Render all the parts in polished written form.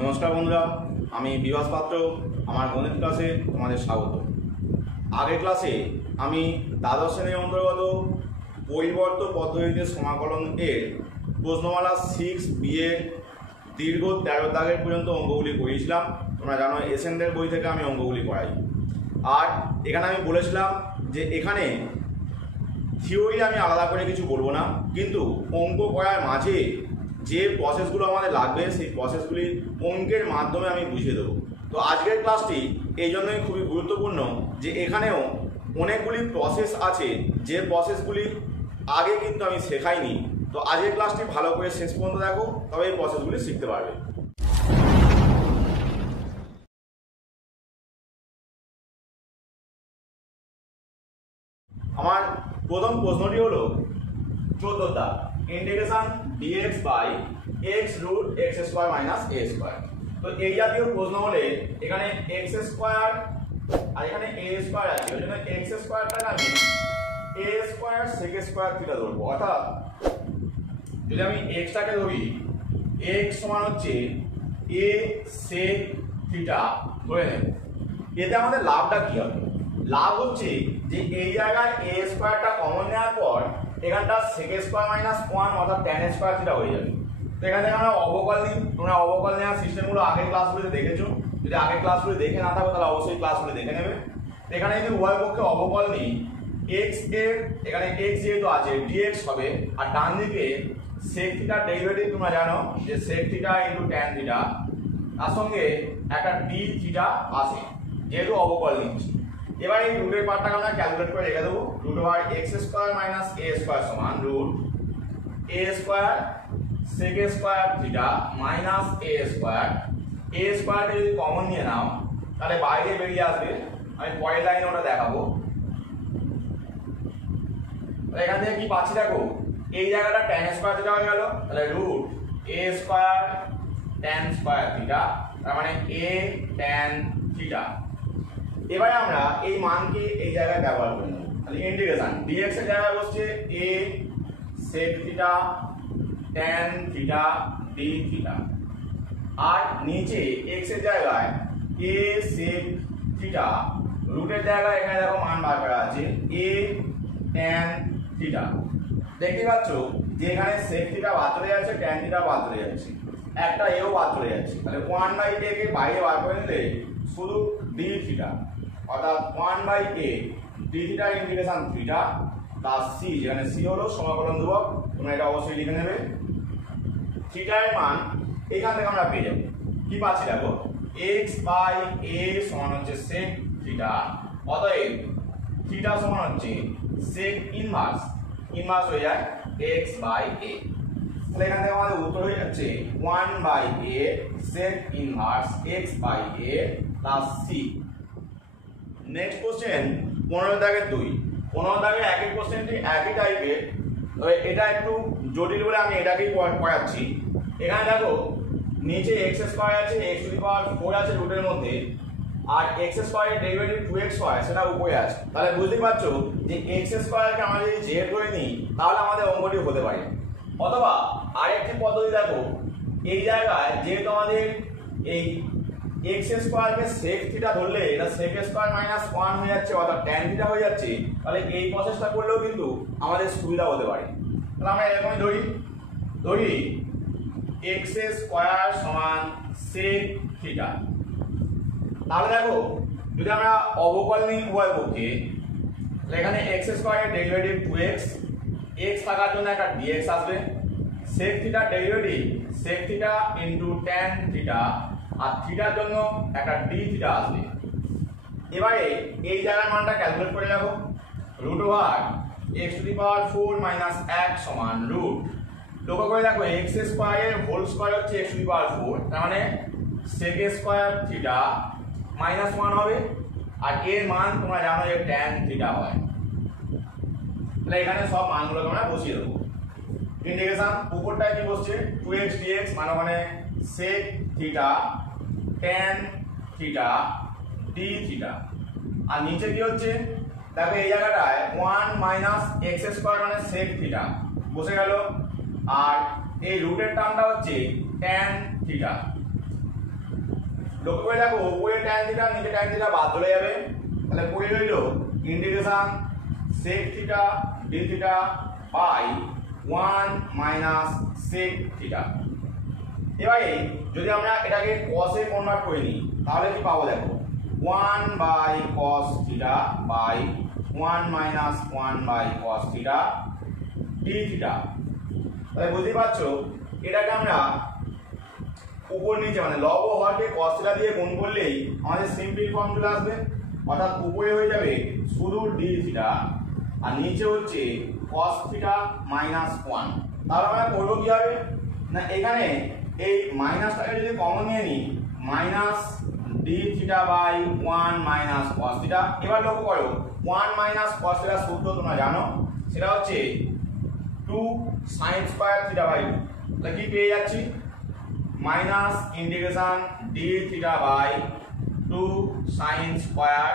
নমস্কার বন্ধুরা, আমি বিভাস পাত্র। আমার গণিত ক্লাসে তোমাদের স্বাগত। আগের ক্লাসে আমি দ্বাদশ শ্রেণীর অন্তর্গত পরিবর্ত পদ্ধতিতে সমাকলন এর প্রশ্নমালা 6B এর দীর্ঘ 13 দাগের পর্যন্ত অঙ্কগুলি করিয়েছিলাম। তোমরা জানো এসেন্ডের বই থেকে আমি অঙ্কগুলি করাই। আর এখানে আমি বলেছিলাম যে এখানে থিওরি আমি আলাদা করে কিছু বলবো না, কিন্তু অঙ্ক করার মাঝে যে প্রসেসগুলো আমাদের লাগবে সেই প্রসেসগুলি অঙ্কের মাধ্যমে আমি বুঝিয়ে দেবো। তো আজকের ক্লাসটি এই জন্যই খুবই গুরুত্বপূর্ণ যে এখানেও অনেকগুলি প্রসেস আছে যে প্রসেসগুলি আগে কিন্তু আমি শেখাইনি। তো আজকের ক্লাসটি ভালো করে শেষ পর্যন্ত দেখো, তবে এই প্রসেসগুলি শিখতে পারবে। আমার প্রথম প্রশ্নটি হলো 14 দাগ, integration dx by x root x square minus a square. তো এই জাতীয় প্রশ্ন হলে এখানে x স্কয়ার আর এখানে a স্কয়ার আছে, ওই জন্য x স্কয়ারটাকে আমি a square sec square theta ধরবো। অর্থাৎ যদি আমি x টাকে ধরি, x সমান হচ্ছে a sec থিটা ধরে নেব। এতে আমাদের লাভটা কি হবে? লাভ হচ্ছে যে এই জায়গায় a স্কয়ারটা কমন নেওয়ার পর এখানটা sec স্কয়ার মাইনাস 1 অর্থাৎ tan স্কয়ার থিটা হয়ে যাবে। তো এখান থেকে আমরা অবকল নিই। তোমরা অবকল নেওয়ার সিস্টেমগুলো আগের ক্লাসগুলোতে দেখেছো। যদি আগের ক্লাসগুলো দেখে না থাকো তাহলে অবশ্যই ক্লাসগুলো দেখে নেবে। তো এখানে যদি উভয় পক্ষে অবকল নিই, x এর এখানে x যেহেতু আছে dx হবে, আর ডান দিকে sec থিটার ডেরিভেটিভ তোমরা জানো যে sec theta into tan theta, তার সঙ্গে একটা d থিটা আছে যেহেতু অবকল নিচ্ছি। এবার এই রুটের পার্টটাকে আমরা ক্যালকুলেট করে রেখে দেবো। Root over x square minus a square সমান root a square sec square theta minus a square. a স্কয়ারটা যদি কমন নিয়ে নাও তাহলে বাইরে বেরিয়ে আসবে। আমি পরের লাইনে ওটা দেখাবো। এখান থেকে কি পাচ্ছি দেখো, এই জায়গাটা tan স্কয়ার থিটা হয়ে গেল, তাহলে root a square tan square theta, তার মানে a tan থিটা। এবারে আমরা এই মানকে এই জায়গায় ব্যবহার করে নেব। তাহলে ইন্টিগ্রেশন dx এর জায়গায় বসছে a sec theta tan theta d theta, আর নিচে x এর জায়গায় a sec থিটা, রুটের জায়গায় এখানে দেখো মান বার করা আছে a tan থিটা। দেখতে পাচ্ছ যে এখানে sec থিটা বাদ চলে যাচ্ছে, tan থিটা বাদ চলে যাচ্ছে, একটা এও বাদ চলে যাচ্ছে। তাহলে 1/a কে বাইরে বার করে নিলে শুধু d থিটা, অর্থাৎ 1/a d theta integration theta plus c, যেখানে c হলো সমাকলন ধ্রুবক। তোমরা এটা অবশ্যই লিখে নেবে। থিটার মান এখান থেকে আমরা পেয়ে যাব। কি পাচ্ছি দেখো, x বাই a সমান হচ্ছে sec থিটা, অতএব থিটা সমান হচ্ছে sec ইনভার্স, ইনভার্স হয়ে যায় x বাই a। তাহলে এখান থেকে আমাদের উত্তর হয়ে যাচ্ছে 1/a sec inverse x by a plus c। Next question 15 দাগের 2। 15 দাগের একই কোশ্চেনটি একই টাইপের, তবে এটা একটু জটিল বলে আমি এটাকেই পড়াচ্ছি। এখানে দেখো নিচে x স্কয়ার আছে, x টু দি পাওয়ার 4 আছে রুটের মধ্যে, আর x স্কয়ারের ডেরিভেটিভ 2x হয় সেটা উপরে আছে। তাহলে বুঝতে পারছো যে x স্কয়ারকে আমরা যদি z ধরে নিই তাহলে আমাদের অঙ্কটি হতে পারে। অথবা আরেকটি পদ্ধতি দেখো, এই জায়গায় যেহেতু আমাদের এই x স্কয়ারকে sec থিটা ধরলে এটা sec স্কয়ার মাইনাস 1 হয়ে যাচ্ছে, অর্থাৎ tan থিটা হয়ে যাচ্ছে। তাহলে এই প্রসেসটা করলেও কিন্তু আমাদের সুবিধা হতে পারে। তাহলে আমরা এরকমই ধরি x স্কয়ার সমান sec থিটা। তাহলে দেখো যদি আমরা অবকল নিই উভয় পক্ষে, তাহলে এখানে x স্কয়ারের ডেরিভেটিভ 2x, x থাকার জন্য একটা dx আসবে, sec থিটার derivative sec theta into tan theta, আর থিটার জন্য একটা d থিটা আসবে। এবারে এই জায়গার মানটা ক্যালকুলেট করে রাখো। Root over x to the power 4 minus 1 সমান রুট, লক্ষ্য করে দেখো x স্কয়ারের হোল স্কয়ার হচ্ছে x টু দি পাওয়ার 4, তার মানে sec স্কয়ার থিটা মাইনাস 1 হবে, আর এর মান তোমরা জানো যে tan থিটা হয়। তাহলে এখানে সব মানগুলোকে আমরা বসিয়ে দেবো। ইন্টিগ্রেশন উপরটায় কি বসছে 2x dx, মানে sec theta tan theta d theta, আর নিচে কি হচ্ছে দেখো এই জায়গাটায় 1 মাইনাস x স্কয়ার মানে sec থিটা বসে গেল, আর এই রুটের টার্মটা হচ্ছে tan থিটা। লক্ষ্য করে দেখো উপরে tan থিটা নিচে tan থিটা বাদ চলে যাবে, তাহলে পড়ে রইল integration sec theta d theta by 1 minus sec theta. এবারে যদি আমরা এটাকে cos এ কনভার্ট করে নিই তাহলে কি পাবো দেখো 1 by cos theta by 1 minus 1 by cos theta d theta. তাহলে বুঝতে পারছো এটাকে আমরা উপর নিচে মানে লব ও হরকে cos থিটা দিয়ে গুণ করলেই আমাদের সিম্পল ফর্ম চলে আসবে, অর্থাৎ উপরে হয়ে যাবে শুধু d থিটা আর নিচে হচ্ছে cos থিটা মাইনাস 1। তাহলে আমরা করব কি হবে না এখানে এই মাইনাসটাকে যদি কমন নিয়ে নিই minus d theta by 1 minus cos theta. এবার লক্ষ্য করো 1 মাইনাস cos থিটা সূত্র তোমরা জানো, সেটা হচ্ছে 2 sin স্কয়ার থিটা বাই 2। তাহলে কি পেয়ে যাচ্ছি minus integration d theta by 2 sin square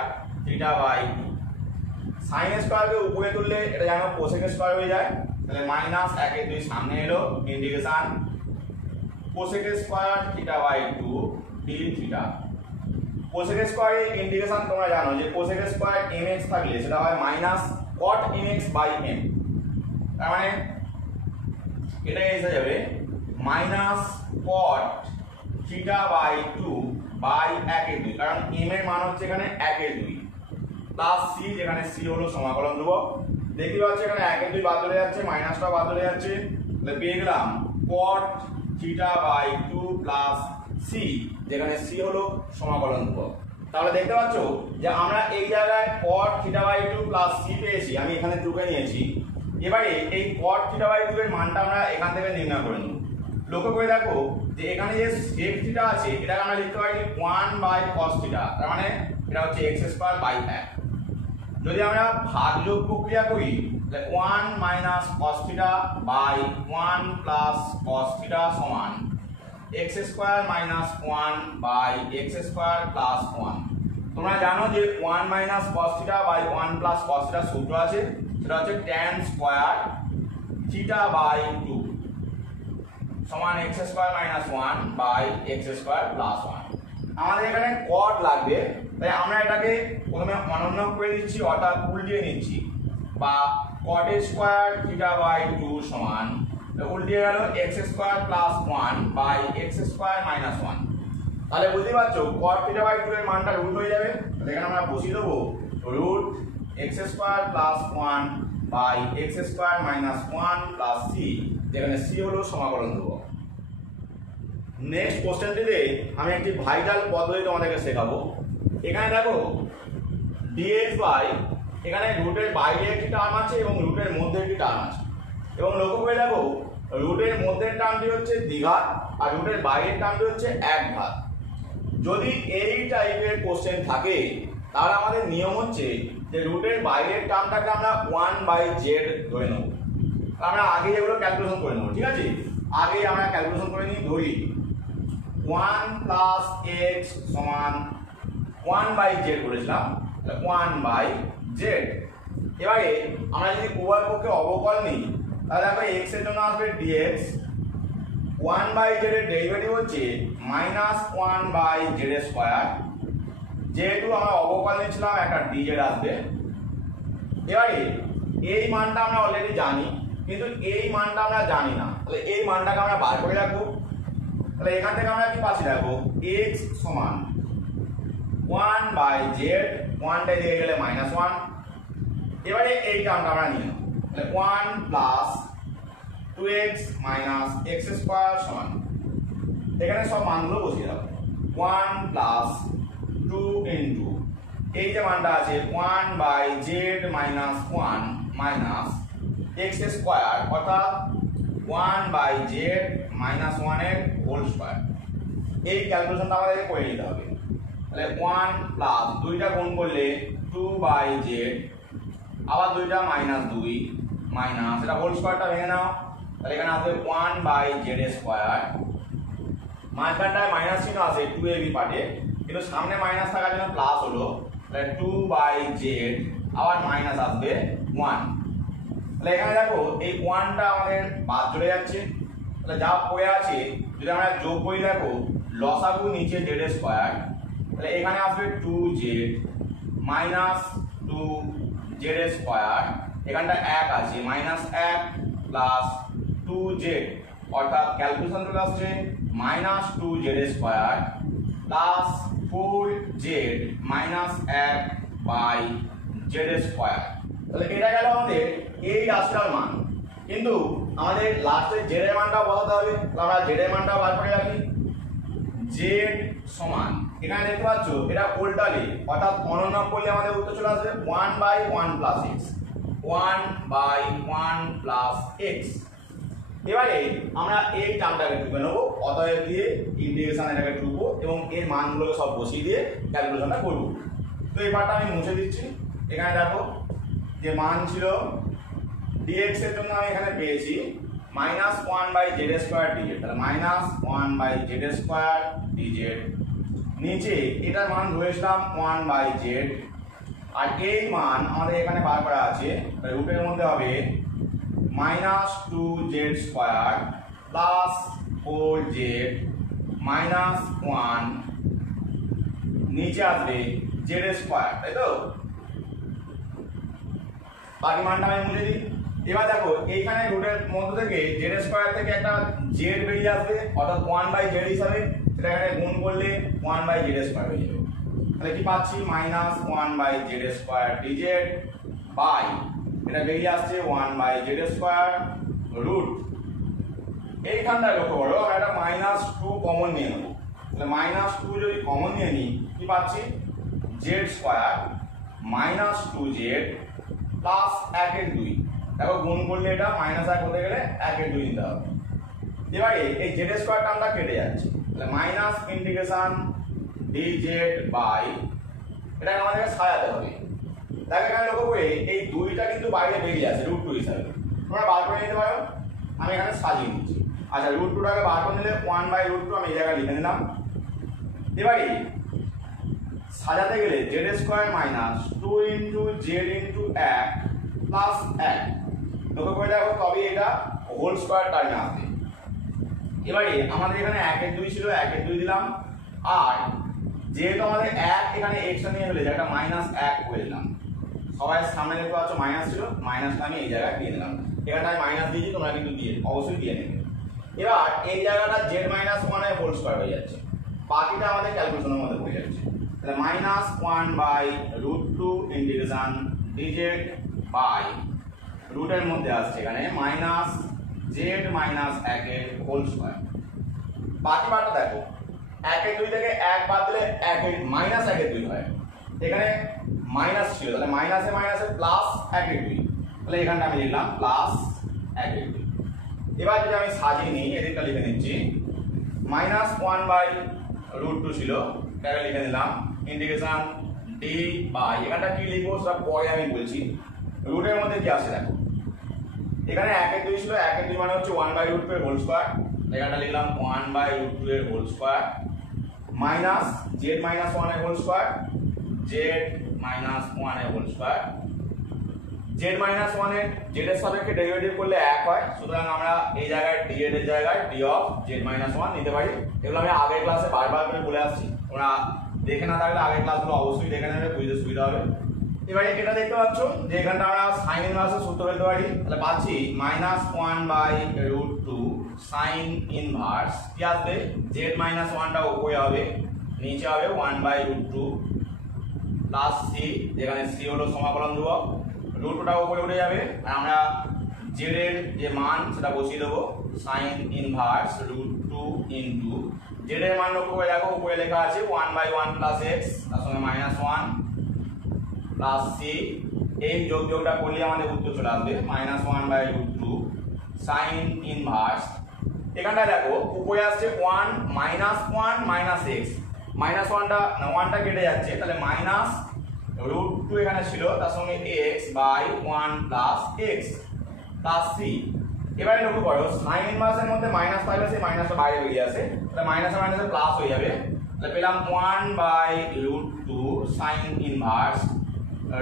theta by 2। sin স্কয়ারকে উপরে তুললে এটা জানো cosec স্কয়ার হয়ে যায়, তাহলে মাইনাস 1 এর 2 সামনে এলো integration cosec square theta by 2 d theta. cosec স্কয়ারের ইন্টিগ্রেশন তোমরা জানো যে cosec স্কয়ার mx থাকলে সেটা হয় minus cot mx by m। তার মানে এটা এসে যাবে minus cot theta by 2 by 1 এর 2, কারণ m এর মান হচ্ছে এখানে 1 এর 2 প্লাস c, যেখানে c হলো সমাকলন ধ্রুবক। দেখতে পাচ্ছ এখানে 1 এর 2 বাদ চলে যাচ্ছে, মাইনাসটা বাদ চলে যাচ্ছে, তাহলে পেয়ে গেলাম cot theta by 2 plus c, যেখানে c হলো সমাকলন ধ্রুবক। তাহলে দেখতে পাচ্ছ যে আমরা এই জায়গায় cot theta by 2 plus c পেয়েছি, আমি এখানে তুলে নিয়েছি। এবারে এই cot থিটা বাই 2 এর মানটা আমরা এখান থেকে নির্ণয় করে নেব। লক্ষ্য করে দেখো যে এখানে যে sec থিটা আছে এটাকে আমরা লিখতে পারি 1 বাই cos থিটা, তার মানে এটা হচ্ছে x স্কয়ার বাই 1। যদি আমরা ভাগযোগ প্রক্রিয়া করি তাহলে 1 minus cos theta by 1 plus cos theta সমান x square minus 1 by x square plus 1। তোমরা জানো যে 1 minus cos theta by 1 plus cos theta সূত্র আছে, সেটা হচ্ছে tan স্কয়ার থিটা বাই 2 সমান x square minus 1 by x square plus 1। আমাদের এখানে cot লাগবে, তাই আমরা এটাকে প্রথমে অনন্য করে দিচ্ছি অর্থাৎ উল্টিয়ে নিচ্ছি, বা cot স্কয়ার থিটা বাই 2 সমান উল্টিয়ে গেল x square plus 1 by x square minus 1। তাহলে বুঝতে পারছো cot থিটা বাই 2 এর মানটা রুট হয়ে যাবে, এখানে আমরা বসিয়ে দেবো root x square plus 1 by x square minus 1 plus c, যেখানে c হলো সমাকলন ধ্রুবক। নেক্সট কোশ্চেনটিতে আমি একটি ভাইটাল পদ্ধতি তোমাদেরকে শেখাবো। এখানে দেখো dx বাই এখানে রুটের বাইরে একটি টার্ম আছে এবং রুটের মধ্যে একটি টার্ম আছে, এবং লক্ষ্য করে দেখো রুটের মধ্যের টার্মটি হচ্ছে দ্বিঘাত আর রুটের বাইরের টার্মটি হচ্ছে এক ঘাত। যদি এই টাইপের কোশ্চেন থাকে তাহলে আমাদের নিয়ম হচ্ছে যে রুটের বাইরের টার্মটাকে আমরা 1 বাই z ধরে নেব। আমরা আগে যেগুলো ক্যালকুলেশন করে নেব, ঠিক আছে? আগে আমরা ক্যালকুলেশন করে নিই, ধরি 1 প্লাস x সমান 1 বাই z করেছিলাম, 1 বাই z। এবারে আমরা যদি উভয় পক্ষে অবকল নিই তাহলে দেখো x এর জন্য আসবে dx, 1 বাই z এর ডেরিভেটিভ হচ্ছে মাইনাস 1 বাই z স্কয়ার, যেহেতু আমরা অবকল নিয়েছিলাম একটা dz আসবে। এবারে এই মানটা আমরা অলরেডি জানি, কিন্তু এই মানটা আমরা জানি না, তাহলে এই মানটাকে আমরা বার করে রাখবো। তাহলে এখান থেকে আমরা কি পাচ্ছি দেখো x সমান 1 বাই z, 1টা দিয়ে গেলে মাইনাস 1। এবারে এই টার্মটা আমরা নিয়ে নেব, তাহলে 1 plus 2x minus x square সমান, এখানে সব মানগুলো বসিয়ে দাও, 1 প্লাস 2 ইনটু এই যে মানটা আছে 1 by z minus 1 minus x square, অর্থাৎ 1 বাই z মাইনাস 1 এর হোল স্কয়ার। এই ক্যালকুলেশনটা আমাদেরকে করে নিতে হবে। তাহলে 1 প্লাস 2টা গুণ করলে 2 বাই z, আবার 2টা মাইনাস 2 মাইনাস এটা হোল স্কয়ারটা ভেঙে নাও, তাহলে এখানে আসবে 1 বাই z স্কয়ার, মাঝখানটায় মাইনাস চিহ্ন আছে 2ab পার্টে, কিন্তু সামনে মাইনাস থাকার জন্য প্লাস হলো, তাহলে 2 বাই z আবার মাইনাস আসবে 1। তাহলে এখানে দেখো এই 1টা আমাদের বাদ চলে যাচ্ছে, তাহলে যা পড়ে আছে যদি আমরা যোগ করি দেখো লসাগু নিচে জেড স্কোয়ার, তাহলে এখানে আসবে 2z মাইনাস 2z স্কোয়ার, এখানটা 1 আছে মাইনাস 1 প্লাস 2z, অর্থাৎ ক্যালকুলেশন চলে আসছে minus 2z square plus 4z minus 1 by z square. তাহলে এটা গেল আমাদের এই রাশিটার মান, কিন্তু আমাদের লাস্টে জেড এর মানটা বসাতে হবে। আমরা জেড এর মানটা বার করে রাখি। জেড সমান এখানে দেখতে পাচ্ছ এটা উল্টালে অর্থাৎ অনন্য করলে আমাদের উত্তর চলে আসবে 1/1 প্লাস এক্স, 1/1 প্লাস এক্স। এবারে আমরা এই টার্মটাকে টুকে নেবো, অতএব দিয়ে ইন্টিগ্রেশন এটাকে টুকবো এবং এর মানগুলোকে সব বসিয়ে দিয়ে ক্যালকুলেশনটা করবো। তো এই পার্টটা আমি মুছে দিচ্ছি। এখানে দেখো যে মান ছিল dx এর জন্য আমি এখানে পেয়েছি -1/z স্কয়ার dz, তাহলে -1/z স্কয়ার dz, নিচে এটার মান ধরেছিলাম 1/z, আর এই মান আমাদের এখানে বার করা আছে, রুটের মধ্যে হবে -2z square plus 4z minus 1, নিচে আসবে z স্কয়ার, তাই তো? বাকি মানটা আমি মুছে দিই। এবার দেখো এইখানে রুটের মধ্যে থেকে জেড স্কয়ার থেকে একটা জেড বেরিয়ে আসবে, অর্থাৎ 1/z হিসাবে, সেটা এখানে গুণ করলে 1/z স্কয়ার হয়ে যাবে। তাহলে কি পাচ্ছি -1/z স্কয়ার dz বাই এটা বেরিয়ে আসছে 1/z স্কয়ার রুট, এইখানটা লক্ষ্য করো আমরা একটা -2 কমন নিয়ে নেব। তাহলে -2 যদি কমন নিয়ে নিই কি পাচ্ছি z স্কয়ার -2z প্লাস 1/2, দেখো গুণ করলে এটা -1 হতে গেলে 1/2 নিতে হবে। এবারে এই z স্কয়ার টার্মটা কেটে যাচ্ছে, তাহলে মাইনাস ইন্টিগ্রেশন dz বাই এটা আমাদেরকে সাজাতে হবে। দেখো এখানে লক্ষ্য করে এই 2টা কিন্তু বাইরে বেরিয়ে আছে √2 হিসাবে, তোমরা বার করে নিতে পারো, আমি এখানে সাজিয়ে নিচ্ছি। আচ্ছা √2টাকে বার করে নিলে 1/√2 আমি এই জায়গায় লিখে নিলাম। এবারে সাজাতে গেলে z square minus 2 into Z into 1 plus 1, লক্ষ্য করে দেখো তবে এটা হোল স্কয়ার টার্মে আসবে। এবারে আমাদের এখানে 1/2 ছিল, 1/2 দিলাম, আর যেহেতু আমাদের 1 এখানে এক্সট্রা নিয়ে ফেলেছে একটা -1 করে দিলাম। সবাই সামনে দেখতে পাচ্ছ মাইনাস ছিল, মাইনাসটা আমি এই জায়গায় দিয়ে দিলাম। এখানটা আমি মাইনাস দিয়েছি, তোমরা কিন্তু দিয়ে অবশ্যই দিয়ে নেবে। এবার এই জায়গাটা z -1 এর হোল স্কয়ার হয়ে যাচ্ছে, বাকিটা আমাদের ক্যালকুলেশনের মধ্যে পড়ে যাচ্ছে। তাহলে -1/√2 ইন্টিগ্রেশন dz বাই রুটের মধ্যে আসছে এখানে -z -1 এর হোল স্কয়ার। বাকি পার্টটা দেখো 1/2 থেকে 1 বাদ দিলে -1/2 হয়, এখানে মাইনাস ছিল, তাহলে মাইনাসে মাইনাসে প্লাস 1/2, তাহলে এখানটা আমি লিখলাম প্লাস 1/2। এবার যদি আমি সাজিয়ে নিই, এদিকটা লিখে নিচ্ছি, -1/√2 ছিল, এটাকে লিখে নিলাম ইন্টিগ্রেশন d বাই এখানটা কি লিখবো সেটা পরে আমি বলছি। রুটের মধ্যে কি আসে দেখো, এখানে 1/2 ছিল, 1/2 মানে হচ্ছে 1/√2 এর হোল স্কয়ার, এখানটা লিখলাম 1/√2 এর হোল স্কয়ার মাইনাস z -1 এর হোল স্কয়ার, z -1 এর হোল স্কয়ার। z -1 এর z এর সাপেক্ষে ডেরিভেটিভ করলে 1 হয়, সুতরাং আমরা এই জায়গায় d এর জায়গায় d অফ z -1 নিতে পারি। এগুলো আমি আগের ক্লাসে বারবার করে বলে আসছি, তোমরা দেখে না থাকলে আগের ক্লাসগুলো অবশ্যই দেখে নেবে, বুঝতে সুবিধা হবে। এবারে এটা দেখতে পাচ্ছ যে এখানটা আমরা সাইন ইনভার্সের সূত্র বলতে পারি, তাহলে পাচ্ছি -1/√2 সাইন ইনভার্স কি আসবে, z -1টা উপরে হবে, নিচে হবে 1/√2 প্লাস c, যেখানে c হলো সমাকলন ধ্রুবক, √2টা উপরে উঠে যাবে, আর আমরা z এর যে মান সেটা বসিয়ে দেবো, সাইন ইনভার্স √2 ইনটু z এর মান লক্ষ্য করে দেখো উপরে লেখা আছে 1/1 প্লাস x, তার সঙ্গে -1 প্লাস c, এই যোগটা করলে আমাদের উত্তর চলে আসবে -1/√2 সাইন ইনভার্স। এখানটা দেখো উপরে আসছে 1 -1 -x, -1টা কেটে যাচ্ছে, তাহলে -√2 এখানে ছিল, তার সঙ্গে x by 1 plus x plus c। এবারে লক্ষ্য করো সাইন ইনভার্সের মধ্যে মাইনাস থাকলে সেই মাইনাসটা বাইরে বেরিয়ে আসে, তাহলে মাইনাসে মাইনাসে প্লাস হয়ে যাবে, তাহলে পেলাম 1/√2 sine inverse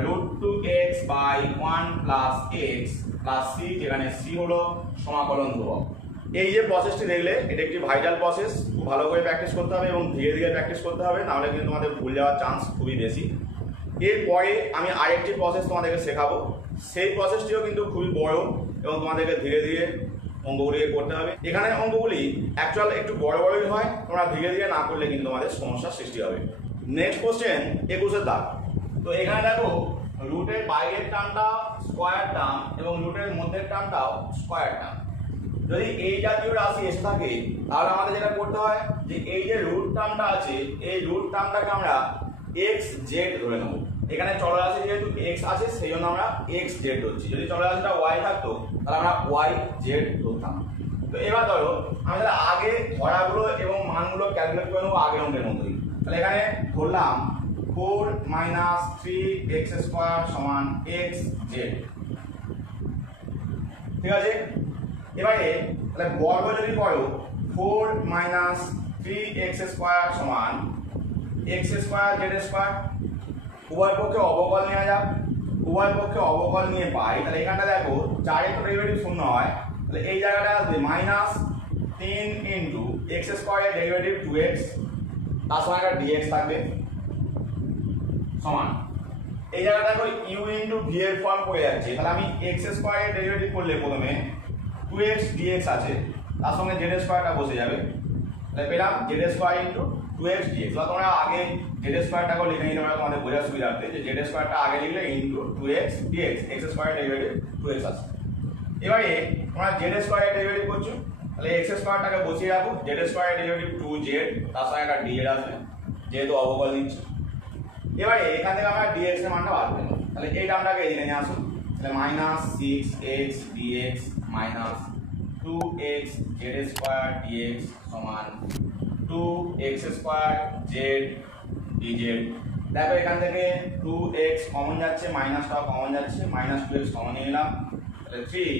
√2x by 1 plus x plus c, যেখানে c হলো সমাকলন ধ্রুবক। এই যে প্রসেসটি দেখলে এটা একটি ভাইটাল প্রসেস, খুব ভালো করে প্র্যাকটিস করতে হবে এবং ধীরে ধীরে প্র্যাকটিস করতে হবে, নাহলে কিন্তু তোমাদের ভুল যাওয়ার চান্স খুবই বেশি। এরপরে আমি আরেকটি প্রসেস তোমাদেরকে শেখাবো, সেই প্রসেসটিও কিন্তু খুবই বড় এবং তোমাদেরকে ধীরে ধীরে অঙ্কগুলিকে করতে হবে। এখানে অঙ্কগুলি অ্যাকচুয়াল একটু বড় বড়ই হয়, তোমরা ধীরে ধীরে না করলে কিন্তু তোমাদের সমস্যার সৃষ্টি হবে। নেক্সট কোশ্চেন 21 দাগ। তো এখানে দেখো রুটের বাইরের টার্মটা স্কোয়ার টার্ম এবং রুটের মধ্যের টার্মটাও স্কোয়ার টার্ম। যদি এই জাতীয় রাশি এসে থাকে তাহলে আমাদের যেটা করতে হয় যে এই যে রুট টার্মটা আছে এই রুট টার্মটাকে আমরা এক্স জেড ধরে নেব। এখানে চলরাশি যেহেতু এক্স আছে সেই জন্য আমরা এক্স জেড ধরছি। যদি চলরাশিটা ওয়াই থাকতো তাহলে আমরা ওয়াই জেড ধরতাম। তো এবার ধরো আমি তাহলে আগে ধরাগুলো এবং মানগুলো ক্যালকুলেট করে নেবো আগের অঙ্কের মতোই। তাহলে এখানে ধরলাম 4 - 3x² = xz, ঠিক আছে। এবারে তাহলে বর্গ যদি করো 4 - 3x² = x²z², উভয় পক্ষে অবকল নেওয়া যাক। উভয় পক্ষে অবকল নিয়ে পাই, তাহলে এখানটা দেখো 4 এর ডেরিভেটিভ 0 হয়, তাহলে এই জায়গাটা আসবে -3 × x² এর ডেরিভেটিভ 2x, তার সঙ্গে একটা dx থাকবে সমান এই জায়গাটা দেখো u × v এর ফর্ম পড়ে যাচ্ছে, তাহলে আমি x² এর ডেরিভেটিভ করলে প্রথমে 2x dx আছে, তার সঙ্গে z² বসে যাবে, তাহলে পেলাম z² × 2x dx। তোমরা আগে z²টাকে লিখে নিতে পারো তোমাদের বোঝার সুবিধার্থে, যে z²টা আগে লিখলে × 2x dx, x² এর ডেরিভেটিভ 2x আছে। এবারে তোমরা z² এর ডেরিভেটিভ করছো, তাহলে x²টাকে বসিয়ে রাখো, z² এর ডেরিভেটিভ 2z, তার সঙ্গে একটা dz আসবে যেহেতু অবকল নিচ্ছি। এবারে এখান থেকে আমরা dx এর মানটা বার করে নেব, তাহলে এই টার্মটাকে এদিকে নিয়ে আসুন, তাহলে -6x dx - 2x z² dx = 2x² z dz। দেখো এখান থেকে 2x কমন যাচ্ছে, মাইনাসটাও কমন যাচ্ছে, -2x কমন নিয়ে নিলাম, তাহলে 3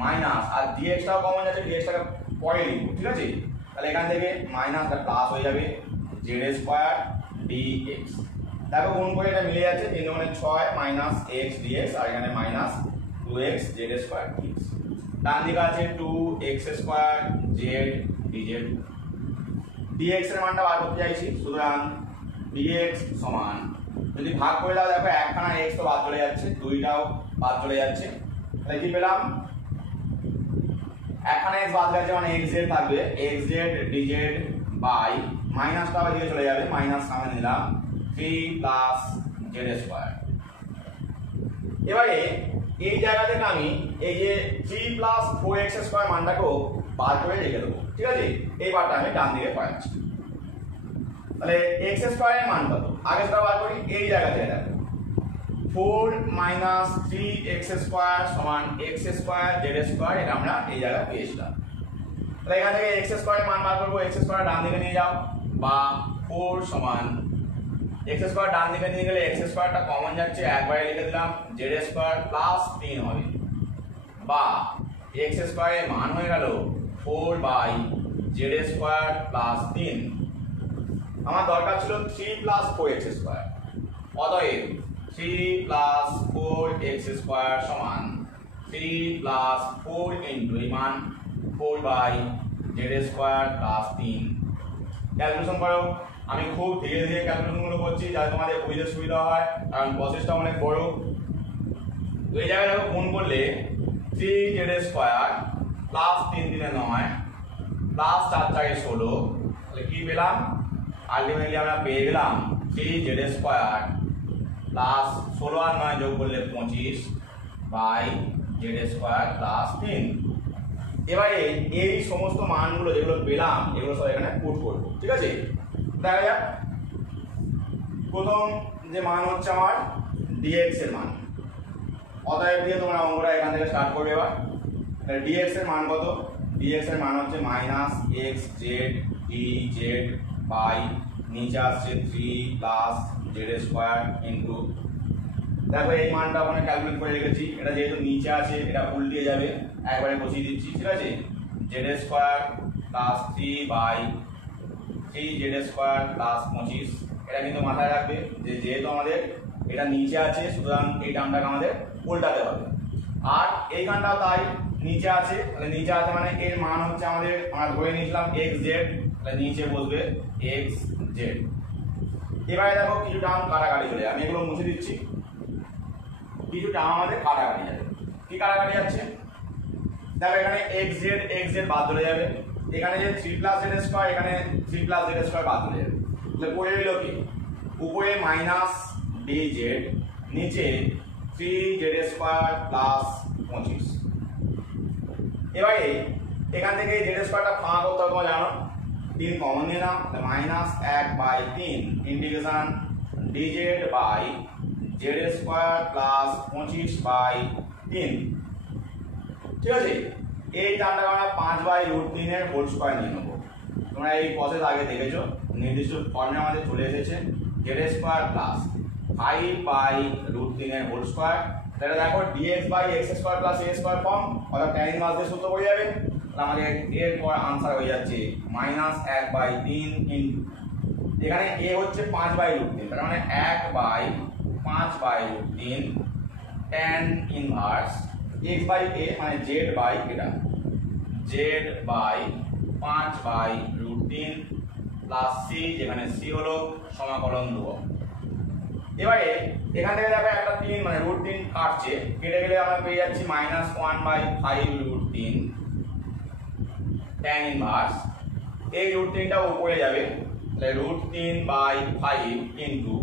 মাইনাস আর dx-টাও কমন যাচ্ছে, dx-টাকে পরে লিখব, ঠিক আছে। তাহলে এখান থেকে মাইনাসটা প্লাস হয়ে যাবে z² dx। দেখো গুণ করে এটা মিলে যাচ্ছে, 3 × 6 - x dx, আর এখানে -2x z² dx। ডান দিকে আছে 2x² z dz। dx এর মানটা বার করতে চাইছি, সুতরাং dx সমান, যদি ভাগ করে দাও দেখো একখানা x তো বাদ চলে যাচ্ছে, 2টাও বাদ চলে যাচ্ছে, তাহলে কি পেলাম একখানা x বাদ গেছে মানে xz থাকবে, xz dz বাই মাইনাসটাও এদিকে চলে যাবে, মাইনাস সামনে নিলাম 3 + z²। এবারে এই জায়গা থেকে আমি এই যে 3 + 4x² মানটাকেও বার করে রেখে দেবো, ঠিক আছে। এই বারটা আমি ডান দিকে পাচ্ছি, তাহলে x² এর মান কত আগে সেটা বার করি। এই জায়গা থেকে দেখো 4 - 3x² = x²z², এটা আমরা এই জায়গায় পেয়েছিলাম। তাহলে এখান থেকে x² এর মান বার করবো, x² ডান দিকে নিয়ে যাও, বা 4 সমান x² ডান দিকে নিয়ে গেলে x²টা কমন যাচ্ছে, একবারে লিখে দিলাম z² + 3 হবে, বা x² এর মান হয়ে গেল 4/z² + 3। আমার দরকার ছিল 3 + 4x², অতএব 3 + 4x² সমান 3 + 4 × এই মান 4/z² + 3। ক্যালকুলেশন করো, আমি খুব ধীরে ধীরে ক্যালকুলেশনগুলো করছি যাতে তোমাদের বুঝতে সুবিধা হয়, কারণ প্রসেসটা অনেক বড়। তো এই জায়গায় দেখো গুণ করলে 3z² + 3 × 9 + 4 × 4 = 16, তাহলে কি পেলাম আলটিমেটলি আমরা পেয়ে গেলাম 3z² + 16 আর 9 যোগ করলে 25/z² + 3। এবারে এই সমস্ত মানগুলো যেগুলো পেলাম এগুলো সব এখানে পুট করব, ঠিক আছে। দেখা যাক প্রথম যে মান হচ্ছে আমার dx এর মান, অতএব দিয়ে তোমরা অঙ্কটা এখান থেকে স্টার্ট করবে। এবার dx এর মান কত, dx এর মান হচ্ছে -xz dz বাই নিচে আসছে 3 + z² দেখো এই মানটা ওখানে ক্যালকুলেট করে রেখেছি, এটা যেহেতু নিচে আছে এটা উল্টে যাবে, একবারে বসিয়ে দিচ্ছি, ঠিক আছে। z² + 3/3z² + 25, এটা কিন্তু মাথায় রাখবে যে যেহেতু আমাদের এটা নিচে আছে সুতরাং এই টার্মটাকে আমাদের উল্টাতে হবে। আর এইখানটাও তাই, নিচে আছে, তাহলে নিচে আছে মানে এর মান হচ্ছে আমাদের আমরা ধরে নিয়েছিলাম এক্স জেড, তাহলে নিচে বসবে এক্স জেড। এবারে দেখো কিছু টার্ম কাটাকাটি চলে, আমি এগুলো মুছে দিচ্ছি। কিছু টার্ম আমাদের কাটাকাটি যাবে। কি কাটাকাটি যাচ্ছে? দেখো এখানে এক্স জেড বাদ চলে যাবে, এখানে যে 3 প্লাস জেড স্কয়ার, এখানে 3 প্লাস জেড স্কয়ার বাদ চলে যাবে। তাহলে পড়ে রইল কি? উপরে মাইনাস ডি জেড, নিচে 3 জেড স্কয়ার প্লাস 25। এবারে এখান থেকে জেড স্কয়ারটা ফাঁকা করতে হবে, তোমরা জানো 3 কমন নিয়ে নাও, তাহলে minus 1/3 integration dz by z square plus 25/3। ঠিক আছে, এই টার্মটাকে আমরা 5/√3 এর হোল স্কয়ার নিয়ে নেবো। তোমরা এই প্রসেস আগে দেখেছো, নির্দিষ্ট ফর্মে আমাদের চলে এসেছে জেড স্কয়ার প্লাস 5/√3 এর হোল স্কয়ার। তাহলে দেখো dx by x square plus a square form, অর্থাৎ tan ইনভার্স দিয়ে সূত্র পড়ে যাবে। তাহলে আমাদের এরপর आंसर হয়ে যাচ্ছে মাইনাস 1/3 ইনটু, এখানে a হচ্ছে 5/√3, তার মানে 1/5/√3 tan inverse x by a মানে z বাই এটা z বাই 5/√3 প্লাস c, যেখানে c হলো সমাকলন ধ্রুবক। এবারে এখান থেকে দেখো একটা 3 মানে √3 কাটছে, কেটে গেলে আমরা পেয়ে যাচ্ছি মাইনাস 1/5√3 tan ইনভার্স, এই √3টা উপরে যাবে, তাহলে √3/5 ইনটু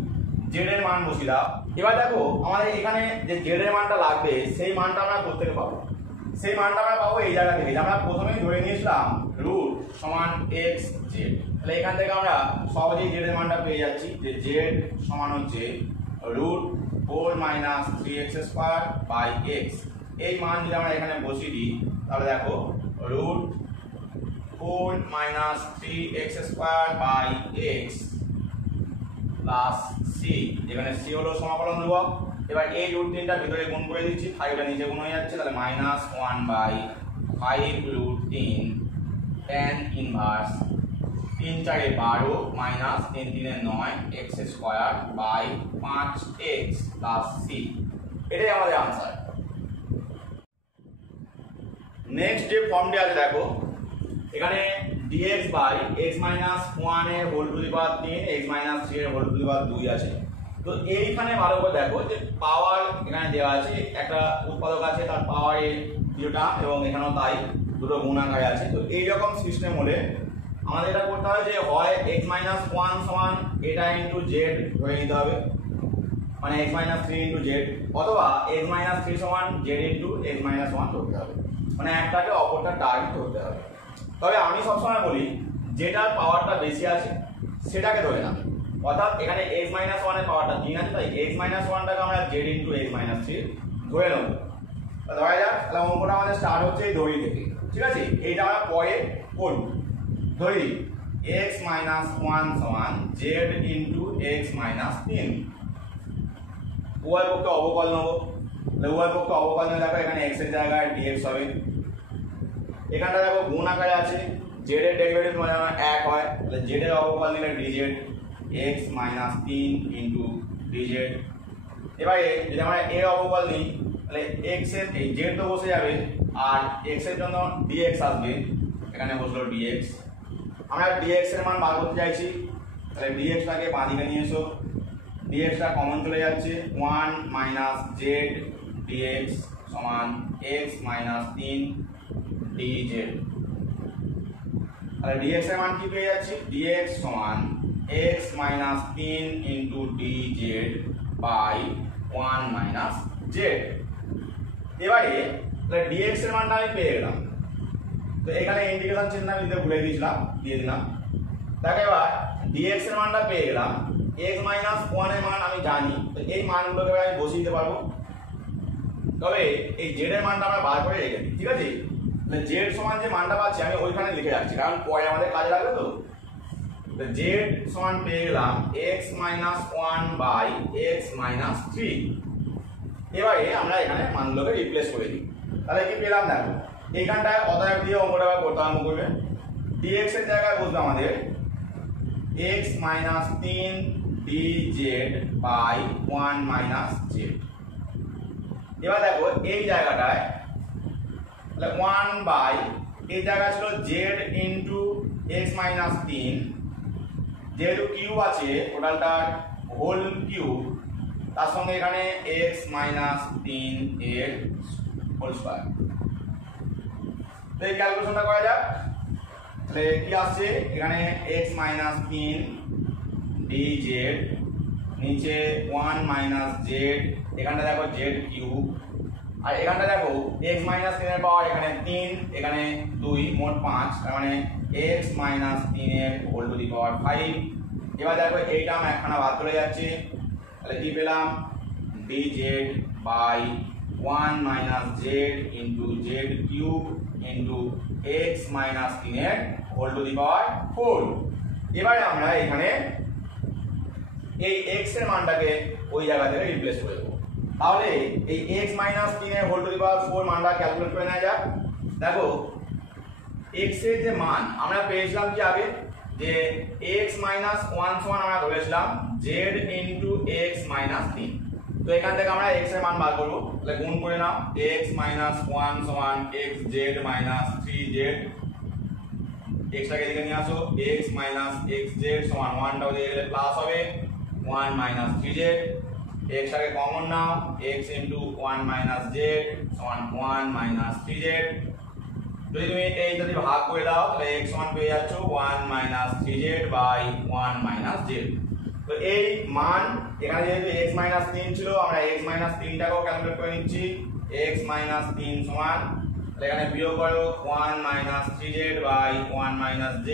জেড এর মান বসিয়ে দাও। এবার দেখো আমাদের এখানে যে জেড এর মানটা লাগবে সেই মানটা আমরা কোথা থেকে পাবো? সেই মানটা আমরা পাবো এই জায়গা থেকে, আমরা প্রথমেই ধরে নিয়েছিলাম রুট সমান x জেড। তাহলে এখান থেকে আমরা সহজেই জেড এর মানটা পেয়ে যাচ্ছি যে জেড সমান হচ্ছে √4-3x²/x। এই মান যদি আমরা এখানে বসিয়ে দিই তাহলে দেখো √4-3x² প্লাস c, যেখানে c হলো সমাকলন ধ্রুবক। এবার এই √3টা ভিতরে গুণ করে দিচ্ছি, 5টা নিচে গুণ হয়ে যাচ্ছে, তাহলে minus 1/5√3 tan inverse 3×4 12 minus 3×3 9 x²/5x plus c। এটাই আমাদের आंसर। নেক্সট যে ফর্মটি আছে দেখো, এখানে dx বাই x মাইনাস 1 এর whole to the power 3 x minus 3 এর হোল টু দি পাওয়ার 2 আছে। তো এইখানে ভালো করে দেখো যে পাওয়ার এখানে দেওয়া আছে, একটা উৎপাদক আছে তার পাওয়ার এ দুটোটা এবং এখানেও তাই দুটো গুণাকারে আছে। তো এই রকম সিস্টেম হলে আমাদের এটা করতে হবে যে হয় x মাইনাস 1 সমান এটা ইনটু z ধরে নিতে হবে, মানে x মাইনাস 3 ইনটু z, অথবা x মাইনাস 3 সমান z ইনটু x মাইনাস 1 ধরতে হবে, মানে একটাকে অপরটা টার্গেট ধরতে হবে। তবে আমি সবসময় বলি যেটার পাওয়ারটা বেশি আছে সেটাকে ধরে নাও, অর্থাৎ এখানে x মাইনাস 1 এর পাওয়ারটা 3 আছে, তাই x মাইনাস 1টাকে আমরা z ইনটু x মাইনাস 3 ধরে নেব। ধরা যাক, তাহলে অঙ্কটা আমাদের স্টার্ট হচ্ছে এই দড়ি থেকে। ঠিক আছে, এইটা আমরা পরে করব। ধরি x মাইনাস 1 সমান z ইনটু x মাইনাস 3, উভয় পক্ষে অবকলন নেব। তাহলে উভয় পক্ষে অবকলন দেখো এখানে x এর জায়গায় dx হবে, এখানটা দেখো গুণ আকারে আছে, z এর ডেরিভেটিভ মানে 1 হয়, তাহলে z এর অবকলন নিলে dz x minus 3 into dz। এবারে যদি আমরা এর অবকলন নিই তাহলে x এর এই z তো বসে যাবে আর x এর জন্য dx আসবে, এখানে বসলো dx। আমরা dx এর মান বার করতে চাইছি, তাহলে dx টাকে বাঁ দিকে নিয়ে এসো, dx টা কমন চলে যাচ্ছে, 1 মাইনাস z dx সমান x মাইনাস 3 dz। তাহলে dx এর মান কি পেয়ে যাচ্ছি? dx সমান x minus 3 into dz by 1 minus z। এবারে তাহলে dx এর মানটা আমি পেয়ে গেলাম, তো এখানে ইন্টিগ্রেশন চিহ্ন আমি দিতে ভুলে গিয়েছিলাম, দিয়ে দিলাম। দেখো এবার dx এর মানটা পেয়ে গেলাম, x মাইনাস 1 এর মান আমি জানি, তো এই মানগুলোকে আমি বসিয়ে দিতে পারবো। তবে এই z এর মানটা আমরা বার করে রেখে দিই। ঠিক আছে, তাহলে z সমান যে মানটা পাচ্ছি আমি ওইখানে লিখে রাখছি, কারণ পরে আমাদের কাজে লাগবে। তো z সমান পেয়ে গেলাম x minus 1 by x minus 3। এবারে আমরা এখানে মানগুলোকে রিপ্লেস করে দিই, তাহলে কি পেলাম দেখো, এইখানটায় অতএব দিয়ে অঙ্কটা করতে আরম্ভ করবে। dx এর জায়গায় বসবে আমাদের x minus 3 dz by 1 minus z। এবার দেখো এই জায়গাটায় তাহলে 1 বাই এই জায়গা ছিল z ইন্টু x মাইনাস 3, যেহেতু কিউব আছে টোটালটা হোল কিউব, তার সঙ্গে এখানে x মাইনাস 3 এর হোল স্কয়ার। তো এই ক্যালকুলেশনটা করা যাক। তাহলে কি আসছে এখানে x মাইনাস 3 dz, নিচে 1 মাইনাস z, এখানটা দেখো z কিউব, আর এখানটা দেখো x মাইনাস 3 এর পাওয়ার এখানে 3, এখানে 2, মোট 5, তার মানে x মাইনাস 3 এর হোল টু দি পাওয়ার 5। এবার দেখো এই টার্ম একখানা বাদ চলে যাচ্ছে, তাহলে কি পেলাম dz by 1 minus z into z cube into x minus 3 এর হোল টু দি পাওয়ার 4। এবারে আমরা এখানে এই x এর মানটাকে ওই জায়গা থেকে রিপ্লেস করে দেবো। তাহলে এই x মাইনাস 3 এর হোল টু দি পাওয়ার 4 মানটা ক্যালকুলেট করে নেওয়া যাক। দেখো x এর যে মান আমরা পেয়েছিলাম কি আগে, যে x মাইনাস 1 সমান আমরা ধরেছিলাম z ইন্টু x মাইনাস 3। তো এখান থেকে আমরা x এর মান বার করবো, তাহলে গুণ করে নাও x মাইনাস 1 সমান xz মাইনাস 3z, x টাকে এদিকে নিয়ে আসো, x মাইনাস xz সমান 1 টা ওদিকে গেলে প্লাস হবে 1 মাইনাস 3z, x টাকে কমন নাও, x ইন্টু 1 মাইনাস z সমান 1 মাইনাস 3z। যদি তুমি এই যদি ভাগ করে দাও তাহলে x সমান পেয়ে যাচ্ছ 1 minus 3z by 1 minus z। তো এই মান এখানে যেহেতু x মাইনাস 3 ছিল, আমরা x মাইনাস 3 টাকেও ক্যালকুলেট করে নিচ্ছি, x মাইনাস 3 সমান, তাহলে এখানে বিয়োগ করো 1 minus 3z by 1 minus z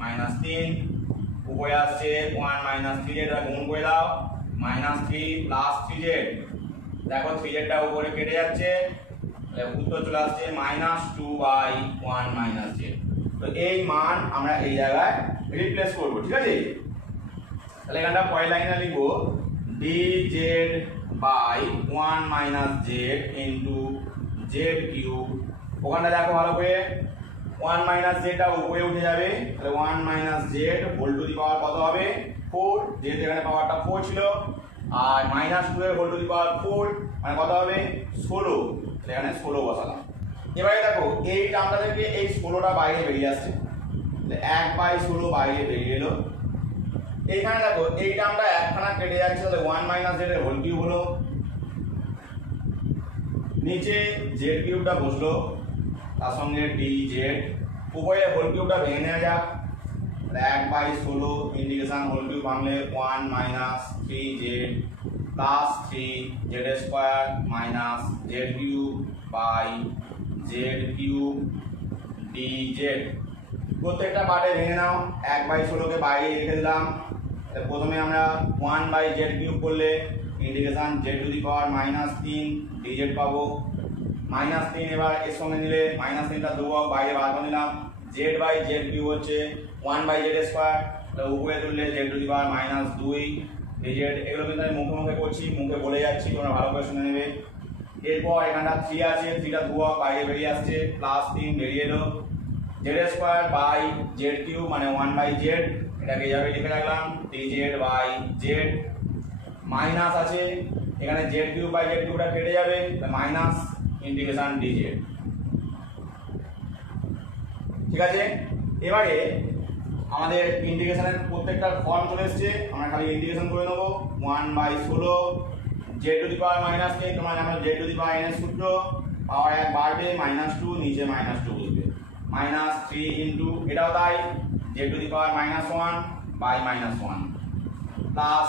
minus 3, উপরে আসছে 1 মাইনাস 3z আর গুণ করে দাও, মাইনাস 3 প্লাস 3z, দেখো 3z টা উপরে কেটে যাচ্ছে, উত্তর চলে আসছে মাইনাস 2 বাই 1 মাইনাস z। তো এই মান আমরা এই জায়গায় রিপ্লেস করব, ঠিক আছে। তাহলে এখানটা পরের লাইনে লিখবো dz by 1 minus z into z cube, ওখানটা দেখো ভালো করে 1 মাইনাস z টা উপরে উঠে যাবে, তাহলে 1 minus z whole to the power কত হবে 4, যেহেতু এখানে পাওয়ারটা 4 ছিল, আর মাইনাস 2 এর হোল টু দি পাওয়ার 4 মানে কত হবে 16, তাহলে এখানে 16 বসালাম। এবারে দেখো এই টার্মটা থেকে এই 16টা বাইরে বেরিয়ে আসছে, তাহলে 1 বাই 16 বাইরে বেরিয়ে এলো। এইখানে দেখো এই টার্মটা একখানা কেটে যাচ্ছে, তাহলে 1 মাইনাস z এর হোল কিউব হলো, নিচে z কিউবটা বসলো, তার সঙ্গে dz, উপরে হোল কিউবটা ভেঙে নেওয়া যাক, 1 বাই 16 ইন্টিগ্রেশন হোল কিউব ভাঙলে 1 minus 3z plus 3z square minus z cube by z cube dz। প্রত্যেকটা পার্টে ভেঙে নাও, 1 বাই 16 কে বাইরে রেখে দিলাম, প্রথমে আমরা 1 বাই z কিউব করলে integration z to the power minus 3 dz পাবো, মাইনাস 3 এবার এর সঙ্গে নিলে মাইনাস 3টা ধ্রুবক বাইরে বার করে নিলাম, z বাই z কিউব হচ্ছে 1 বাই z স্কয়ার, তাহলে উপরে তুললে z to the power minus 2 dz। এগুলো কিন্তু আমি মুখে মুখে করছি, মুখে বলে যাচ্ছি, তোমরা ভালো করে শুনে নেবে। এরপর এখানটা 3 আছে, 3টা ধ্রুবক বাইরে বেরিয়ে আসছে, প্লাস 3 বেরিয়ে এলো, z square by z cube মানে 1 বাই z, এটাকে এইভাবে লিখে রাখলাম dz বাই z, মাইনাস আছে এখানে z কিউব বাই z কিউবটা কেটে যাবে, মাইনাস ইন্টিগ্রেশন dz, ঠিক আছে। এবারে আমাদের ইন্টিগ্রেশনের প্রত্যেকটা ফর্ম চলে এসেছে, আমরা খালি ইন্টিগ্রেশন করে নেব 1 by 16 z to the power minus 10, তোমরা জানো z to the power n এর সূত্র, পাওয়ার 1 বাড়বে মাইনাস 2, নিচে মাইনাস 2 বসবে, মাইনাস 3 ইন্টু এটাও তাই z to the power minus 1 by minus 1 plus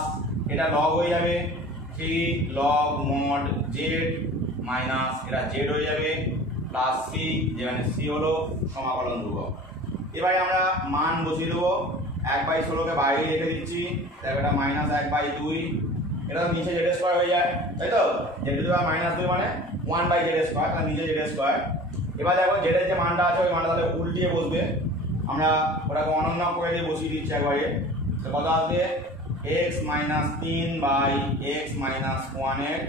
এটা লগ হয়ে যাবে 3 লগ মড z মাইনাস এটা z হয়ে যাবে প্লাস c, যেখানে c হলো সমাকলন ধ্রুবক। এবারে আমরা মান বসিয়ে দেবো, 1 বাই 16 কে বাইরে রেখে দিচ্ছি, তাহলে এটা মাইনাস 1 বাই 2, এটা তো নিচে z স্কয়ার হয়ে যায়, তাই তো, z to the power minus 2 মানে 1 বাই z স্কয়ার, তাহলে নিচে z স্কয়ার। এবার দেখো z এর যে মানটা আছে ওই মানটা তাহলে উল্টিয়ে বসবে, আমরা ওটাকে অনন্য করে দিয়ে বসিয়ে দিচ্ছি একবারে, তো কত আসবে x minus 3 by x minus 1 এর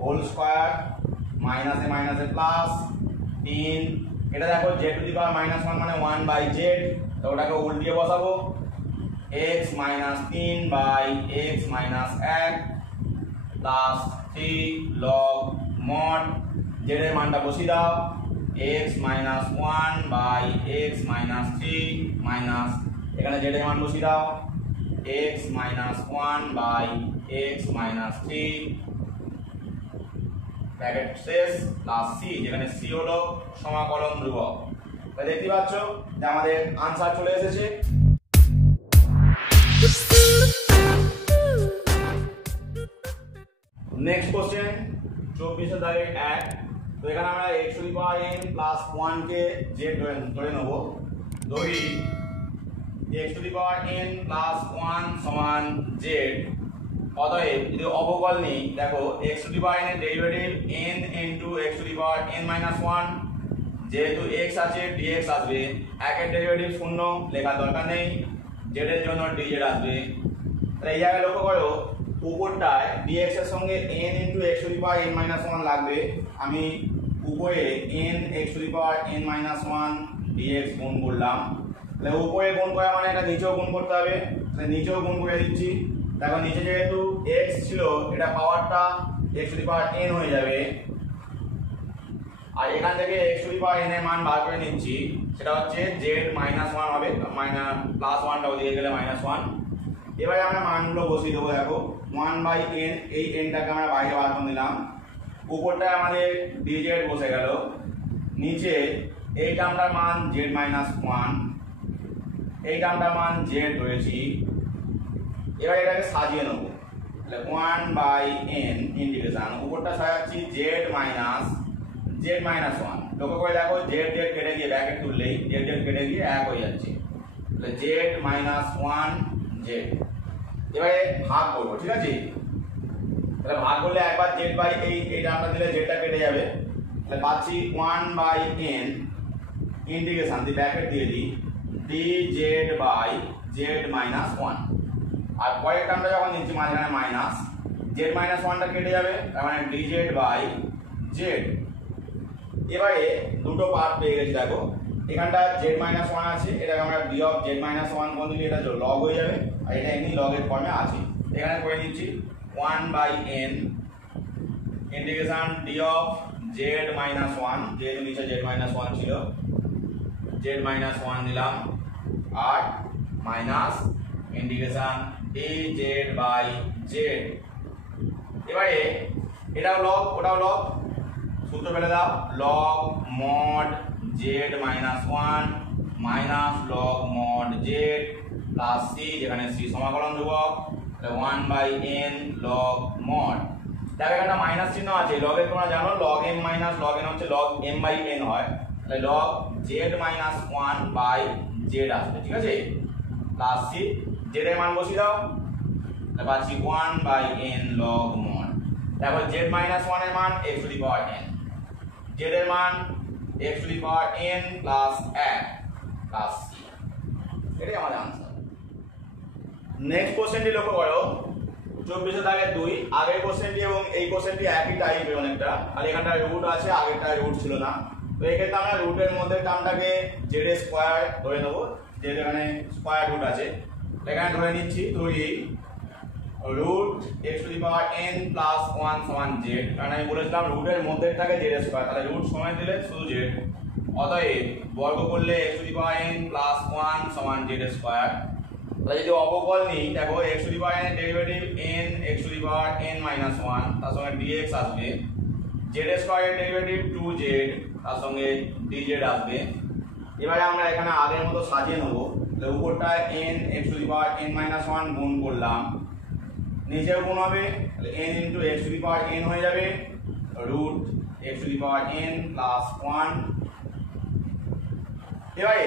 হোল স্কয়ার, মাইনাসে মাইনাসে প্লাস 3, এটা দেখো z to the power minus 1 মানে 1 বাই z, তো ওটাকে উল্টিয়ে বসাবো x minus 3 by x minus 1 plus 3 log mod z এর মানটা বসিয়ে দাও, x minus 1 by x minus 3 minus এখানে z এর মান বসিয়ে দাও x minus 1 by x minus 3 bracket শেষ প্লাস c, যেখানে c হলো সমাকলন ধ্রুবক। তাহলে দেখতে পাচ্ছ যে আমাদের আনসার চলে এসেছে। নেক্সট কোশ্চেন 24 দাগে 1। তো এখানে আমরা x to the power n plus 1 K z ধরে নেব। ধরি x to the power n plus 1 সমান z। অতএব যদি অবকল নিই, দেখো x to the power n এর derivative n into x to the power n minus 1, যেহেতু x আছে dx আসবে, একের ডেরিভেটিভ শূন্য লেখার দরকার নেই, z এর জন্য dz আসবে। তাহলে এই জায়গায় লক্ষ্য করো উপরটায় dx এর সঙ্গে n into x to the power n minus 1 লাগবে। আমি উপরে n x to the power n minus 1 dx গুণ করলাম। তাহলে উপরে গুণ করা মানে এটা নিচেও গুণ করতে হবে, তাহলে নিচেও গুণ করে দিচ্ছি। দেখো নিচে যেহেতু x ছিল, এটা পাওয়ারটা x to the power n হয়ে যাবে। আর এখান থেকে x to the power n এর মান বার করে নিচ্ছি, সেটা হচ্ছে z মাইনাস 1 হবে, মাইনাস প্লাস 1টা ওদিকে গেলে মাইনাস 1। এবারে আমরা মানগুলো বসিয়ে দেবো। দেখো 1 বাই n, এই nটাকে আমরা বাইরে বার করে নিলাম। উপরটায় আমাদের dz বসে গেল, নিচে এই টার্মটার মান z মাইনাস 1, এই টার্মটার মান z ধরেছি। এবার এটাকে সাজিয়ে নেবো, তাহলে 1 বাই n ইন্টিগ্রেশন, উপরটা সাজাচ্ছি z মাইনাস 1। লক্ষ্য করে দেখো z কেটে গিয়ে ব্র্যাকেট তুললেই z কেটে গিয়ে 1 হয়ে যাচ্ছে, তাহলে z মাইনাস 1 z। এবারে ভাগ করবো, ঠিক আছে? তাহলে ভাগ করলে একবার z বাই এই টার্মটা দিলে zটা কেটে যাবে, তাহলে পাচ্ছি 1 বাই n ইন্টিগ্রেশন দিয়ে ব্র্যাকেট দিয়ে দিই dz বাই z মাইনাস 1। আর পরের টার্মটা যখন নিচ্ছি মাঝখানে মাইনাস, z মাইনাস 1টা কেটে যাবে, তার মানে dz বাই z। এবারে দুটো পার্ট পেয়ে গেছি। দেখো এখানটা z মাইনাস 1 আছে, এটাকে আমরা d অফ z মাইনাস 1 করে দিলে এটা লগ হয়ে যাবে, আর এটা এমনি লগের ফর্মে আছে। এখানে করে নিচ্ছি 1 by n integration d of z minus 1, যেহেতু নিচে z মাইনাস 1 ছিল, z মাইনাস 1 দিলাম, আর minus integration dz by z। এবারে এটাও লগ ওটাও লগ, সূত্র ফেলে দাও, log mod z minus 1 minus log mod z plus c, যেখানে c সমাকলন ধ্রুবক, 1 বাই n লগ মড। দেখো এখানে মাইনাস চিহ্ন আছে, লগের তোমরা জানো log m minus log n হচ্ছে লগ m বাই n হয়, তাহলে log z minus 1 by z আসবে, ঠিক আছে? প্লাস c, z এর মান বসিয়ে দাও, তাহলে পাচ্ছি 1 বাই n লগ মড। দেখো z মাইনাস 1 এর মান x to the power n, z এর মান x to the power n plus 1 plus c। এটাই আমাদের আনসার। নেক্সট কোশ্চেনটি লক্ষ্য করো 24 দাগে 2। আগের কোশ্চেনটি এবং এই কোশ্চেনটি একই টাইপের অনেকটা, আর এখানটা রুট আছে, আগেরটা রুট ছিল না। তো এক্ষেত্রে আমরা রুটের মধ্যে টার্মটাকে z স্কয়ার ধরে নেব, যেহেতু এখানে স্কয়ার রুট আছে। এখানে ধরে নিচ্ছি ধরি root x to the power n plus 1 সমান z, কারণ আমি বলেছিলাম রুটের মধ্যে থাকে z স্কয়ার, তাহলে রুট সময় দিলে শুধু z। অতএব বর্গ করলে x to the power n plus 1 সমান z স্কয়ার। তাহলে যদি অবকল নিই, দেখো x to the power n এর derivative n x to the power n minus 1, তার সঙ্গে dx আসবে, z স্কয়ার এর ডেরিভেটিভ 2z, তার সঙ্গে dz আসবে। এবারে আমরা এখানে আগের মতো সাজিয়ে নেব, তাহলে উপরটায় n x to the power n minus 1 গুণ করলাম, নিচেও গুণ হবে, তাহলে n into x to the power n হয়ে যাবে, root x to the power n plus 1। এবারে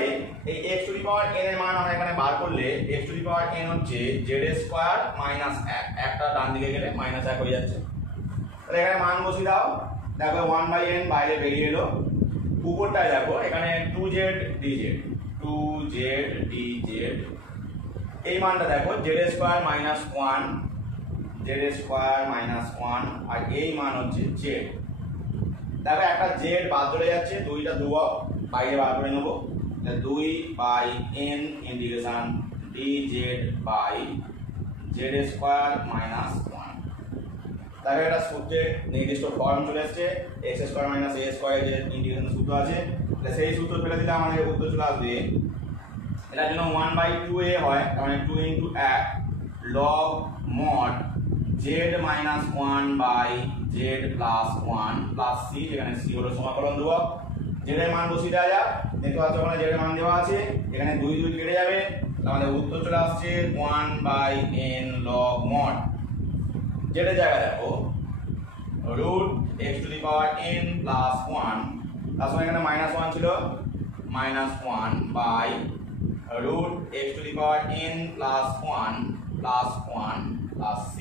এই x to the power n এর মান আমরা এখানে বার করলে x to the power n হচ্ছে z স্কয়ার মাইনাস 1, একটা ডান দিকে গেলে মাইনাস 1 হয়ে যাচ্ছে। তাহলে এখানে মান বসিয়ে দাও, দেখো 1 বাই n বাইরে বেরিয়ে এলো। উপরটায় দেখো এখানে 2z dz, 2z dz, এই মানটা দেখো z square minus 1, z square minus 1, আর এই মান হচ্ছে z। দেখো একটা z বাদ চলে যাচ্ছে, দুইটা ধ্রুবক বাইরে বার করে নেব, 2 by n integration dz by z square minus 1। তাহলে এটা সূত্রের নির্দিষ্ট ফর্ম চলে এসছে x square minus a square যে ইন্টিগ্রেশন সূত্র আছে, সেই সূত্র ফেলে দিলে আমাদের উত্তর চলে আসবে এটার জন্য 1/2a হয়, তার মানে 2 × 1 log mod z minus 1/z plus 1 plus c, যেখানে c হলো সমাকলন ধ্রুবক। z এর মান বসিয়ে দেওয়া যাক, দেখতে পাচ্ছ ওখানে z এর মান দেওয়া আছে, এখানে 2 2 কেটে যাবে, আমাদের উত্তর চলে আসছে 1/n log mod z এর জায়গায় দেখো root x to the power n plus 1, তার সঙ্গে এখানে -1 ছিল, -1 by root x to the power n plus 1 plus 1 plus c,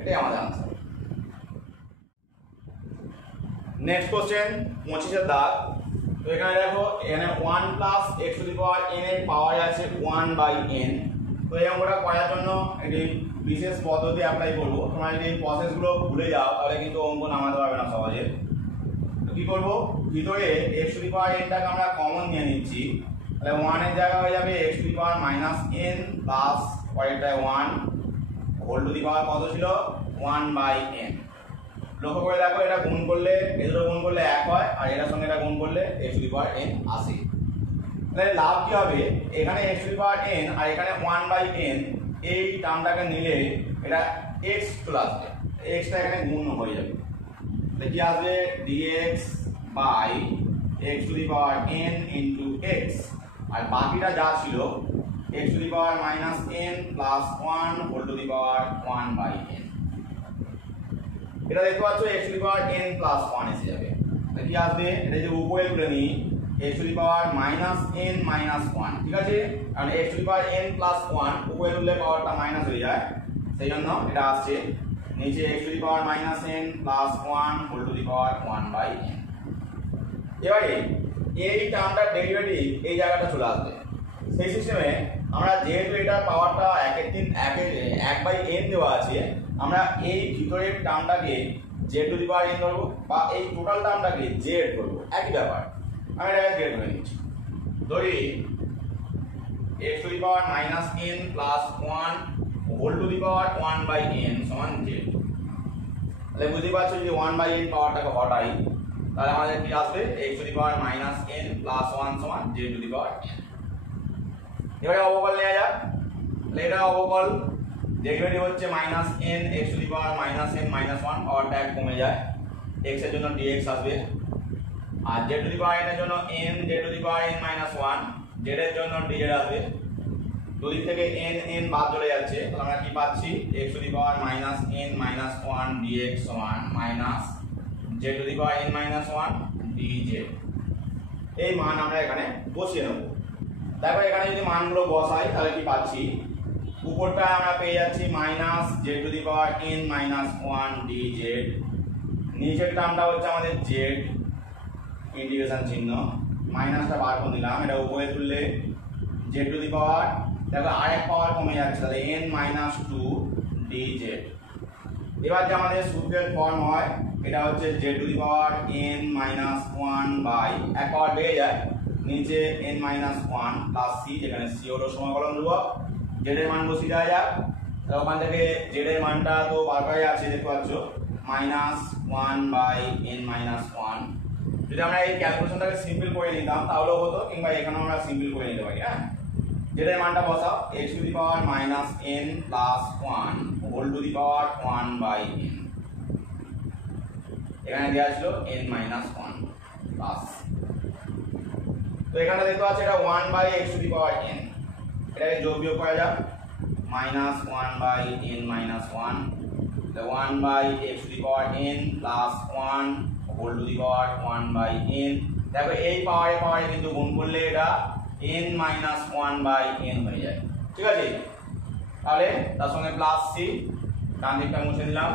এটাই আমাদের आंसर। নেক্সট কোশ্চেন 25 এর দাগ। তো এখানে দেখো এখানে 1 plus x to the power n এর পাওয়ার আছে 1/n। তো এই অঙ্কটা করার জন্য এটি বিশেষ পদ্ধতি অ্যাপ্লাই করব। তোমরা যদি এই প্রসেসগুলো ভুলে যাও তাহলে কিন্তু অঙ্ক নামাতে পারবে না সহজে। তো কি করব, ভিতরে x to the power n টাকে আমরা কমন নিয়ে নিচ্ছি, তাহলে 1 এর জায়গায় হয়ে যাবে x to the power -n plus পরেরটায় 1 হোল টু দি পাওয়ার কত ছিল 1/n। লক্ষ্য করে দেখো এটা গুণ করলে এ দুটো গুণ করলে 1 হয়, আর এটার সঙ্গে এটা গুণ করলে x to the power n আসে। তাহলে লাভ কি হবে, এখানে x to the power n আর এখানে 1/n, এই টার্মটাকে নিলে এটা x চলে আসবে, x টা এখানে গুণ হয়ে যাবে, তাহলে কি আসবে dx by x to the power n into x, আর বাকিটা যা ছিল x to the power -n plus 1 whole to the power 1/n। এটা দেখতে পাচ্ছ x to the power n plus 1 এসে যাবে, তাহলে কি আসবে, এটা যে উপরে তুলে নিই x to the power -n minus 1, ঠিক আছে, কারণ x to the power n plus 1 উপরে তুললে পাওয়ারটা মাইনাস হয়ে যায়, সেই জন্য এটা আসছে নিচে x to the power -n plus 1 whole to the power 1/n। এবারে এই টার্মটার ডেরিভেটিভ এই জায়গাটা চলে আসবে, সেই সিস্টেমে আমরা যেহেতু এটা পাওয়ারটা 1/n দেওয়া আছে, আমরা এই ভিতরের টার্মটাকে z to the power n ধরবো, বা এই টোটাল টার্মটাকে z ধরবো, একই ব্যাপার। আমি এটাকে z ধরে নিচ্ছি, ধরি x to the power -n plus 1 whole to the power 1/n সমান z। তাহলে বুঝতে পারছো যদি 1/n পাওয়ারটাকে হটাই তাহলে আমাদের কি আসবে x to the power -n plus 1 সমান z to the power n। এবারে অবকল নেওয়া যাক, তাহলে এটা অবকল ডেরিভেটিভ হচ্ছে -n x to the power -n minus 1, পাওয়ারটা এক কমে যায়, x এর জন্য dx আসবে, আর z to the power n এর জন্য n z to the power n minus 1, z এর জন্য dz আসবে, দুদিক থেকে n বাদ চলে যাচ্ছে, তাহলে আমরা কি পাচ্ছি x to the power -n minus 1 dx সমান minus z to the power n minus 1 dz। এই মান আমরা এখানে বসিয়ে নেব। দেখো এখানে যদি মানগুলো বসাই তাহলে কি পাচ্ছি, উপরটা আমরা পেয়ে যাচ্ছি -z to the power n minus 1 dz, নিচের টার্মটা হচ্ছে আমাদের z, ইন্টিগ্রেশন চিহ্ন, মাইনাসটা বার করে দিলাম, এটা উপরে তুললে z to the power, দেখো আরেক পাওয়ার কমে যাচ্ছে, তাহলে n minus 2 dz। এবার যে আমাদের সূত্রের ফর্ম হয় এটা হচ্ছে z to the power n minus 1 by এক পাওয়ার বেড়ে যায়, নিচে n minus 1 plus c, যেখানে c হলো সমাকলন ধ্রুবক, z এর মান বসিয়ে দেওয়া যাক, তাহলে ওখান থেকে z এর মানটা তো বার করা আছে, দেখতে পাচ্ছ -1/n minus 1। যদি আমরা এই ক্যালকুলেশনটাকে সিম্পল করে নিতাম তাহলেও হতো, কিংবা এখানে আমরা সিম্পল করে নিতে পারি। হ্যাঁ, যেটার মানটা বসাও x to the power -n plus 1 whole to the power 1/n, এখানে দেওয়া ছিল n minus 1 প্লাস, তো এখানে দেখতে পাচ্ছি এটা 1/x to the power n, এটাকে যোগ বিয়োগ করা যাক, -1/n minus 1, 1/x to the power n plus 1 whole to the power 1/n। দেখো এই পাওয়ারে কিন্তু গুণ করলে এটা n minus 1/n হয়ে যায়, ঠিক আছে, তাহলে তার সঙ্গে প্লাস c, ডান দিকটা মুছে দিলাম।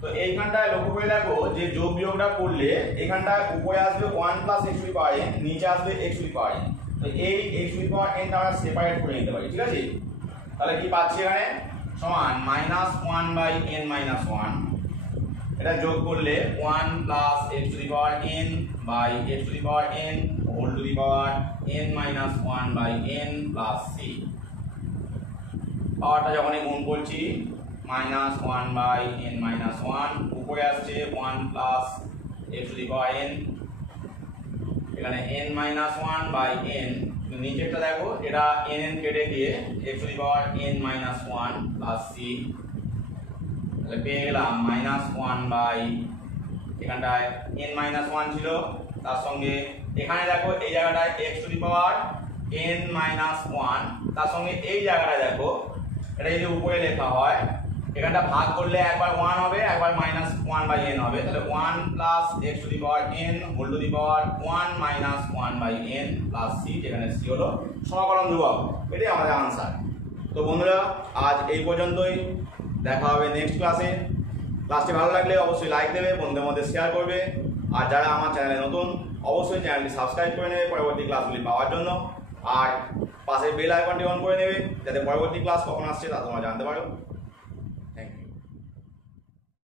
তো এইখানটায় লক্ষ্য করে দেখো যে যোগ বিয়োগটা করলে এখানটায় উপরে আসবে 1 plus x to the power n, নিচে আসবে x to the power n, তো এই x to the power n টা আমরা সেপারেট করে নিতে পারি, ঠিক আছে। তাহলে কি পাচ্ছি এখানে সমান -1/n minus 1, এটা যোগ করলে 1 plus x to the power n by x to the power n whole to the power n minus 1/n plus c। পাওয়ারটা যখনই গুণ করছি minus one by N minus one, উপরে আসছে one plus x to the power N, এখানে N minus one by N, নিচেরটা দেখো এটা এন এন কেটে গিয়ে X to the power N minus one plus C, তাহলে পেয়ে গেলাম মাইনাস ওয়ান বাই, এখানটায় এন মাইনাস ওয়ান ছিল, তার সঙ্গে এখানে দেখো এই জায়গাটায় X to the power N minus one, তার সঙ্গে এই জায়গাটায় দেখো এটা যদি উপরে লেখা হয় এখানটা ভাগ করলে একবার ওয়ান হবে একবার মাইনাস ওয়ান বাই এন হবে, তাহলে one plus x to the power n whole to the power one minus one by n plus c, যেখানে সি হলো সমাকলন ধ্রুবক। এটাই আমাদের আনসার। তো বন্ধুরা আজ এই পর্যন্তই, দেখা হবে নেক্সট ক্লাসে। ক্লাসটি ভালো লাগলে অবশ্যই লাইক দেবে, বন্ধুদের মধ্যে শেয়ার করবে, আর যারা আমার চ্যানেলে নতুন অবশ্যই চ্যানেলটি সাবস্ক্রাইব করে নেবে পরবর্তী ক্লাসগুলি পাওয়ার জন্য, আর পাশে বেল আইকনটি অন করে নেবে যাতে পরবর্তী ক্লাস কখন আসছে তা তোমরা জানতে পারো।